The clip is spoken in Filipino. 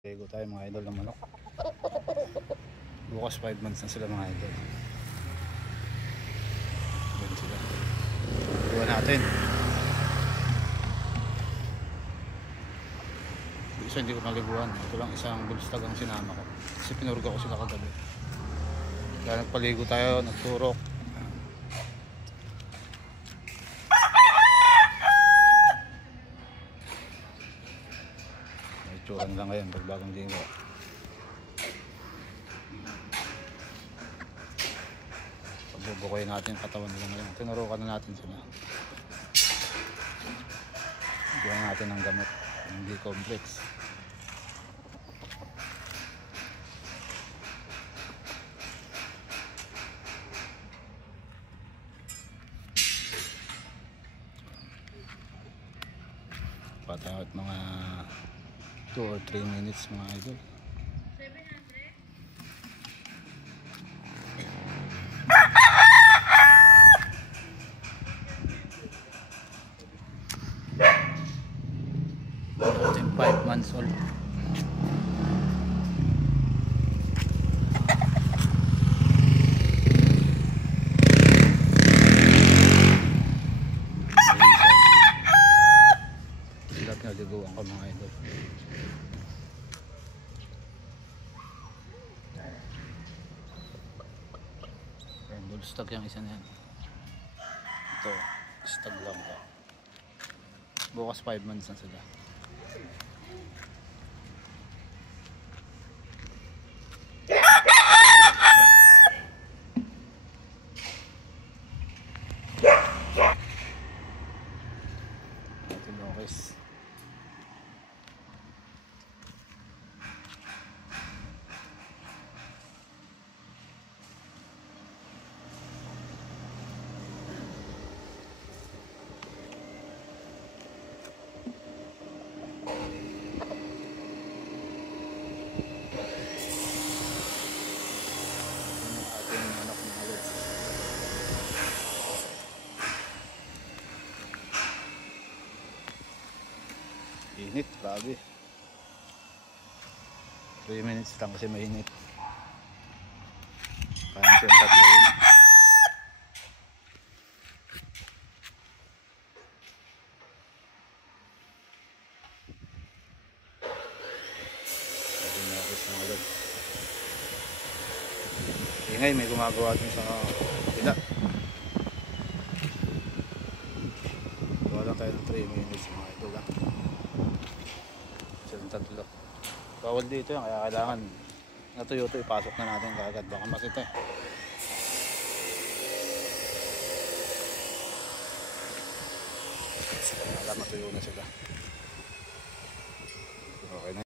Lego tayo mga idol ng manok. Bukas 5 months na sila mga idol. Yan sila. Buwan natin. Isa hindi ko naliguan. Ito lang isang bulstag ang sinama ko. Kasi pinurga ko sila kagabi. Kaya nagpaligo tayo, nagturok. May tsuran lang ngayon pag bagong linggo. Bubukoy natin yung katawan nila ngayon. Tinurukan na natin sila. Bigyan natin ng gamot. Hindi complex. Patawat mga 2 or 3 minutes mga idol. Ito yung 5 months old. Silap na liguan ko mga idol. Ayan, bulstag yung isa na yan. Ito, stag lang ka. Bukas 5 months na sila. Ito lokis. Init, grabe. 3 minutes lang kasi mainit. Kaya siyang tatlo yun. Sabi na ako sa agad. Ingay, may gumagawa din sa pila. Gawa lang tayo ng 3 minutes mga idol lang. Tatlo. Bawal dito yan, kaya kailangan natuyo ito, ipasok na natin kaagad, baka masita. Alam, matuyo na sila.